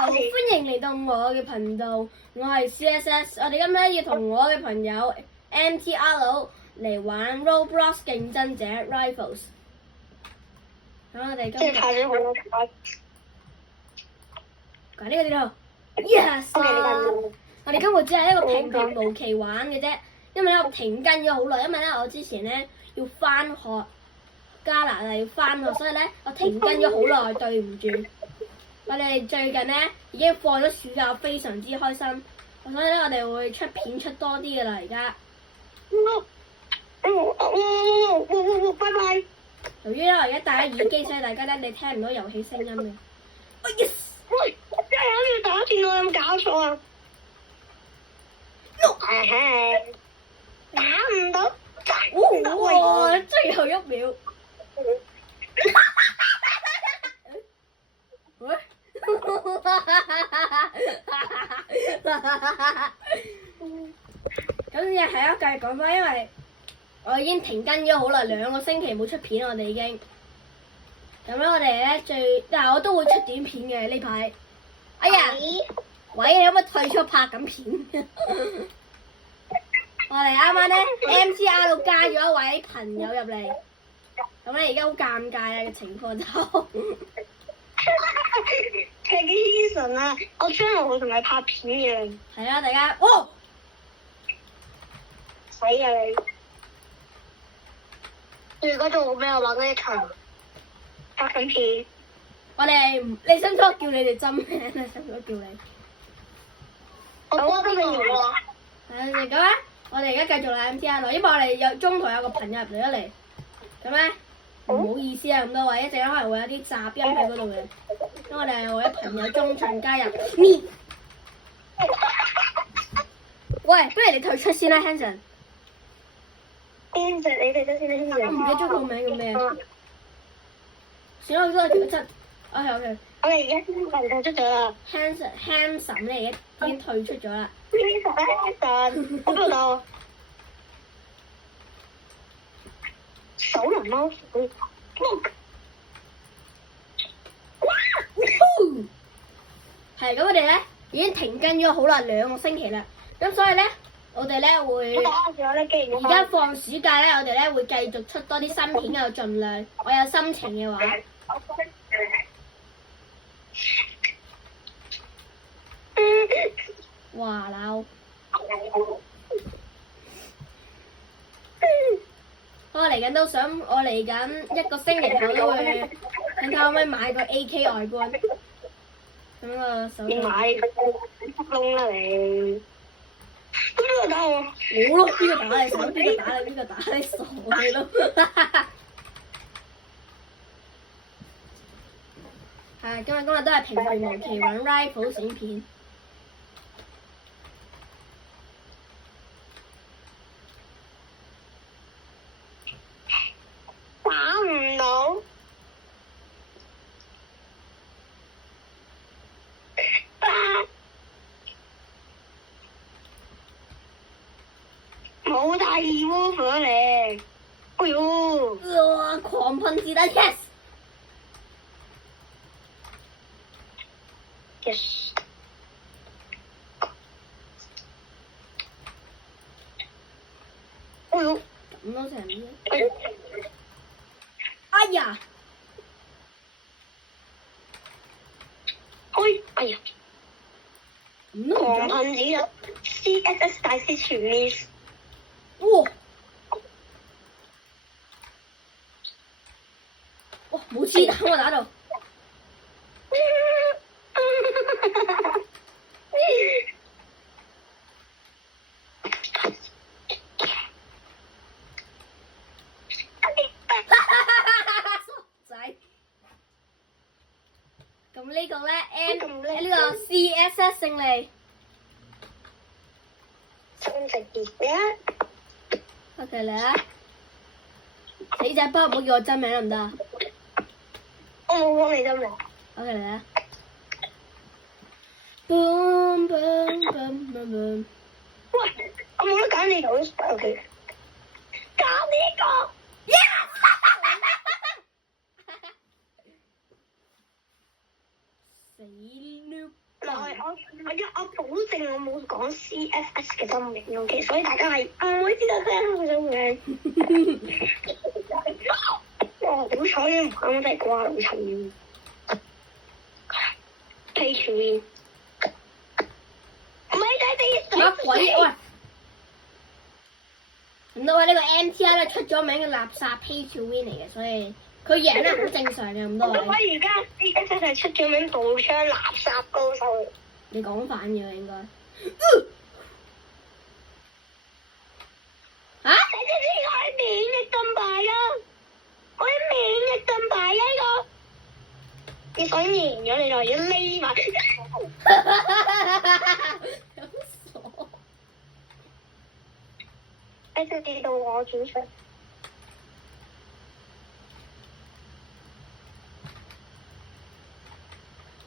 好，歡迎嚟到我嘅頻道，我係 CSS， 我哋今日要同我嘅朋友 MTR 嚟玩 Roblox 競爭者 Rivals。咁我哋今日太好啦！揀呢個地圖 ，yes 我哋今日只係一個平無奇玩嘅啫，因為咧我停更咗好耐，因為咧我之前咧要翻學，加拿大要翻學，所以咧我停更咗好耐，對唔住。我哋最近咧已經放咗暑假，非常之開心，所以咧我哋會出片出多啲嘅啦，而家。拜拜。由於咧我而家戴咗耳機，所以大家咧你聽唔到遊戲聲音嘅。yes！ 喂，真係喺度打電腦，有冇搞錯啊？打唔到，哇！最後一秒。喂！咁又係啊，繼續講翻，因為我已經停更咗好耐，2個星期冇出片，我哋已經。咁咧，我哋咧但係我都會出短片嘅呢排。哎呀，喂，你可唔可以退出拍緊片？我哋啱啱咧 MTR 加咗一位朋友入嚟，咁咧而家好尷尬嘅情況就。係嘅 Eason 啊，我將來會同你拍片嘅。係啊，大家，哦，死啊你！你而家做咩啊？玩嗰一場拍緊片。我哋你使唔使我叫你哋針名啊？使唔使我叫你？我覺得你唔喎。係咁咧，我哋而家繼續嚟 MTR，因為我哋有中途有個朋友入嚟咗嚟，咁咧唔好意思啊咁多位，一陣間可能會有啲雜音喺嗰度嘅，因為我哋係我啲朋友中途加入。喂，不如你退出先啦 ，Hanson。Hanson，你退出先啦。我唔記得咗個名叫咩？算啦，我都係退出。OK。我哋而家先退出咗啦。Hanson 咧已經退出咗啦。Hanson，我邊度到？手人貓鼠。係咁，我哋咧已經停更咗好耐2個星期啦。咁所以咧，我哋咧會而家放暑假咧，我哋咧會繼續出多啲新片嘅，盡量我有心情嘅話。哇鬧！我嚟緊都想，我嚟緊1個星期後都會睇下可唔可以買個 AK 外觀。咁個手機。買窿啦你！邊個打我？我咯，邊個打你？手邊個打你？邊個打你？傻你咯！係今日都係平無奇玩 Rivals 影片。打唔到。冇大二烏火嚟，哎呦！哇！狂噴子彈 ，yes！ Yes！哎呦！咁都成嘅。哎呀！哎呀！咁都唔狂中。噴子啊 ！CSS 大師全面。哇！哇！冇子彈我打到。咁呢個咧呢個 CSS 勝利。OK 嚟啊！死仔波唔好叫我真名得唔得啊？我冇講你真名。 OK 嚟啊 ！Boom boom boom boom boom。喂，我冇得揀你頭 OK。揀呢個。死 noob！我保證我冇講 CFS 嘅真名，OK，所以大家係唔會知道佢係真名。哇！好彩唔啱，真係瓜老襯。Pay to win。唔係仔哋乜鬼嘢喂？咁多位呢個 MTR 咧出咗名嘅垃圾 pay to win 嚟嘅，所以佢贏咧好正常嘅咁多位。我而家 CFS 係出咗名步槍垃圾高手。你講反嘅應該。嚇？你知唔知我係免疫金牌啊？我係免疫金牌啊！呢個你想贏咗你就要匿埋。有傻！你知唔知道我主場？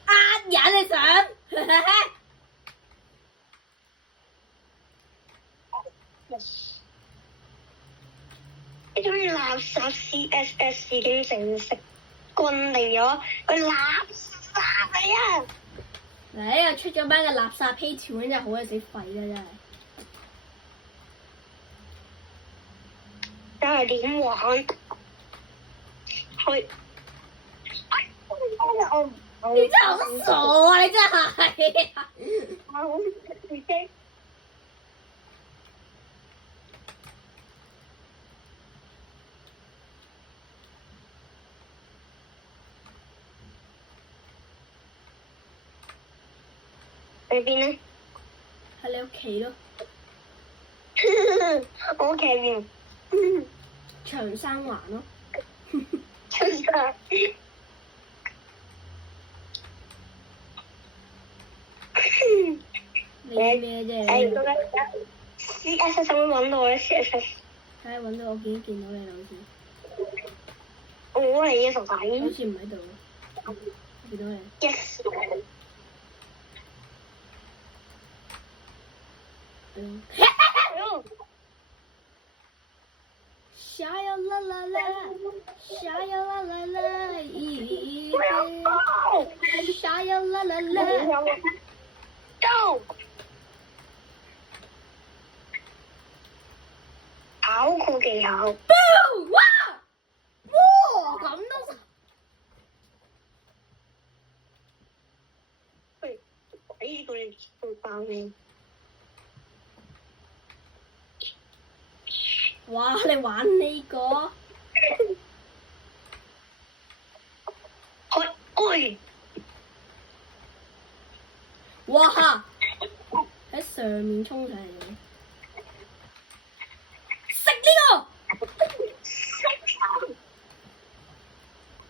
呃人你想？呢種垃圾 CSS 已經正式quyết定咗，佢垃圾嚟啊！嗱，呢個出咗班嘅垃圾 pay to win 真係好鬼死廢啦，真係。真係點玩？去。你真係好傻啊！你真係。我好自己。喺邊咧？喺你屋企咯。我屋企邊？長生環咯。長生。你咩啫？CSS 有冇揾到咧 ？CSS。睇下揾到我見到你啦，好似。我嚟嘅傻仔。好似唔喺度。見到你。Yes。沙呀啦啦啦，沙呀啦啦啦，沙呀啦啦啦。Go！跑酷技巧。哇！哇！咁都喂，鬼叫你做爆咩？哇！你玩呢個？喂！哇！喺上面衝上嚟，食呢個！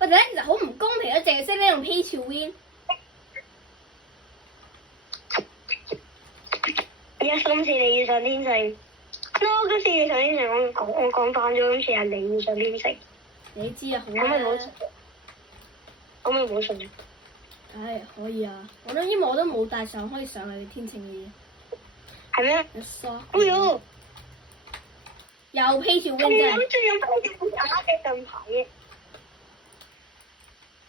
我哋咧其實好唔公平咯，淨係識呢用 pay to win。而家今次你要上天城。no， 今次你上天城，我講反咗，今次係你要上天城。你知啊，好可唔可以唔好啦。可唔可以唔好信？唉，可以啊，因為我都冇帶上可以上去天秤嘅嘢。係咩？一疏。哎呦！又 pay to win 咁真係。諗住用好假嘅盾牌嘅。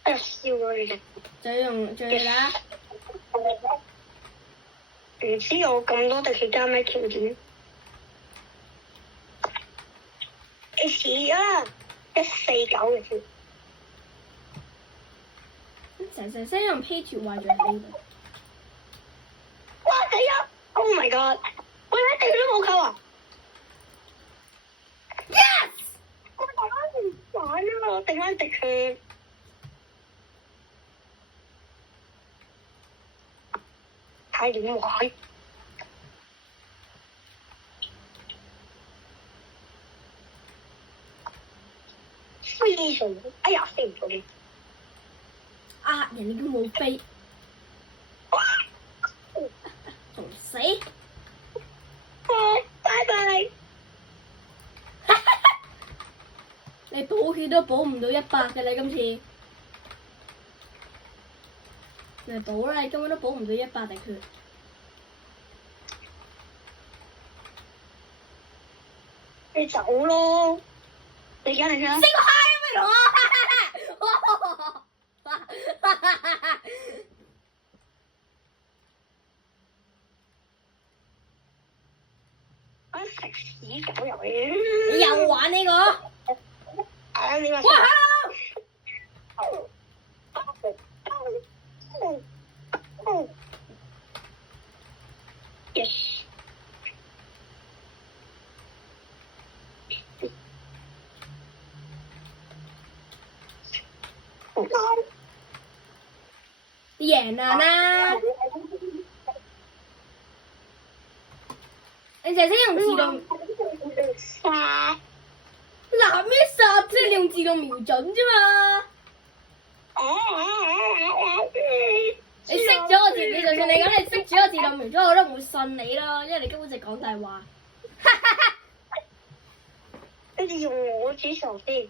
哎呀，笑咗你哋。仲要啦。唔知我咁多特技加咩條件？你遲啦，149嘅啫。成聲用 pay to 壞咗喺呢度。哇死啊 ！Oh my god！我一定都冇扣啊 Yes！ 我大家唔玩啊！我定翻滴血。睇點玩？飛上，哎呀飛唔到你！呃人哋都冇飛，仲死！拜拜！你補血都補唔到100嘅你今次，你補啦，你根本都補唔到100滴血。你走咯！你而家嚟啦！死個閪咪同我！食屎狗遊戲。你又玩呢個？啊！你話哇！Yes。贏啦！你淨係識用自動殺！嗱咩殺啫？你用自動瞄準啫嘛！你識咗我自己，就算你咁，你識咗我自動瞄準，我都唔會信你咯，因為你根本就講大話。跟住用我主場先。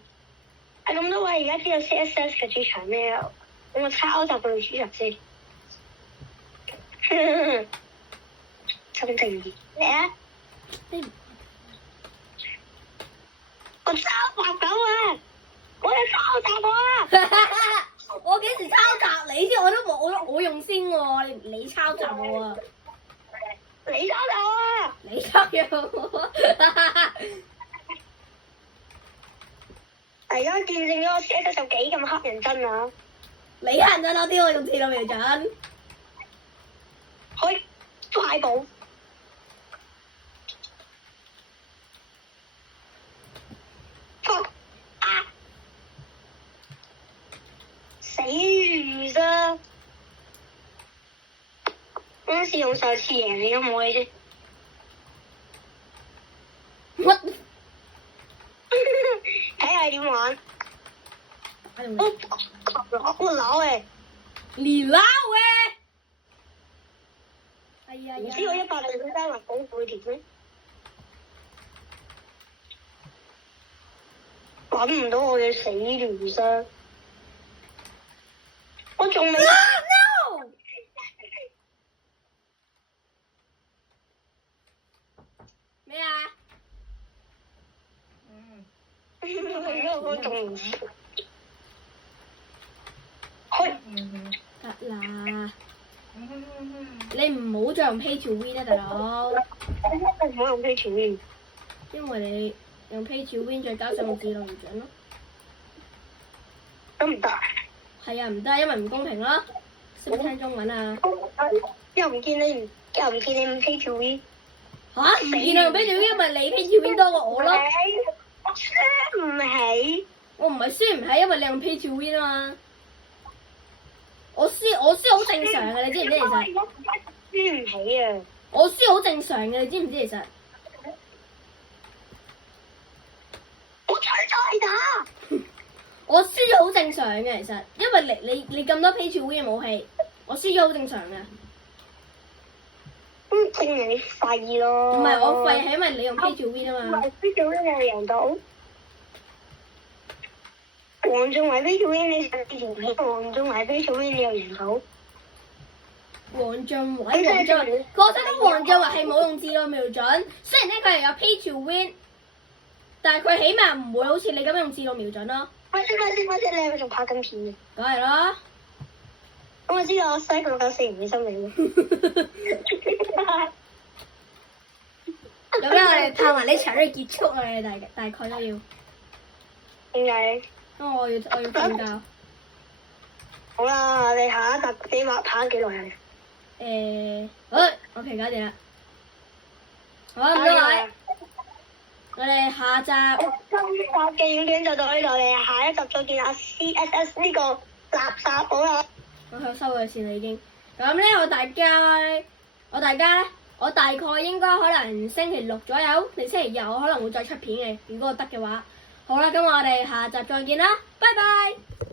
啊咁多位而家知道 CSS 嘅主場咩啊？咁我抄襲佢嘅主場先。真正義嚟啊！我抄襲狗啊！我要抄襲我啊！我幾時抄襲你啫？我都冇，我用先喎，你抄襲我啊！你抄襲我啊！你抄襲我。而家見證咗我 CSS 有幾咁黑人憎啊！你黑人憎多啲，我用自動瞄準。去快步！死魚啫！今次用上次贏你都冇嘅啫。乜？睇下點玩。我老誒！你撈誒！哎呀呀！唔知我100零加埋保護條咩？揾唔到我嘅死魚啫！我仲未。No！咩啊？我仲唔知。得啦，你唔好再用 Pay to Win 啦，大佬。唔好用 Pay to Win，因為你用 Pay to Win 再加上用自動瞄準咯。都唔得。係啊，唔得，因為唔公平咯。識唔識聽中文啊？又唔見你唔 Pay to Win。嚇！唔見你用 Pay to Win，因為你 Pay to Win 多過我咯。我輸唔起。我唔係輸唔起，因為你用 Pay to Win 啊嘛。我輸好正常嘅，你知唔知其實？輸唔起啊！我輸好正常嘅，你知唔知其實？我取再打。我輸咗好正常嘅，其實，因為你咁多 Pay to Win 嘅武器，我輸咗好正常嘅。證明你廢咯。唔係我廢，係因為你用 Pay to Win 啊嘛。Pay to Win 你又贏到。黃俊偉 Pay to Win 你上之前睇黃俊偉 Pay to Win 你又贏到。黃俊偉，我想講黃俊偉係冇用自動瞄準，雖然咧佢係有 Pay to Win，但係佢起碼唔會好似你咁用自動瞄準咯。咪先，你係咪仲拍緊片嘅？梗係啦。咁我知道我西九4年嘅心理。咁咧，我哋拍埋呢場都要結束啦，你大概都要。點解？因為我要瞓覺。好啦，你下一集你話拍幾耐啊？好 ，OK，搞掂啦。好，唔該晒。我哋下集。今集嘅影片就到呢度，我哋下一集再見啊 ！CSS 呢個垃圾好啦。我收咗線啦已經。咁咧，我大概應該可能星期六左右，定星期日我可能會再出片嘅，如果我得嘅話。好啦，咁我哋下集再見啦，拜拜。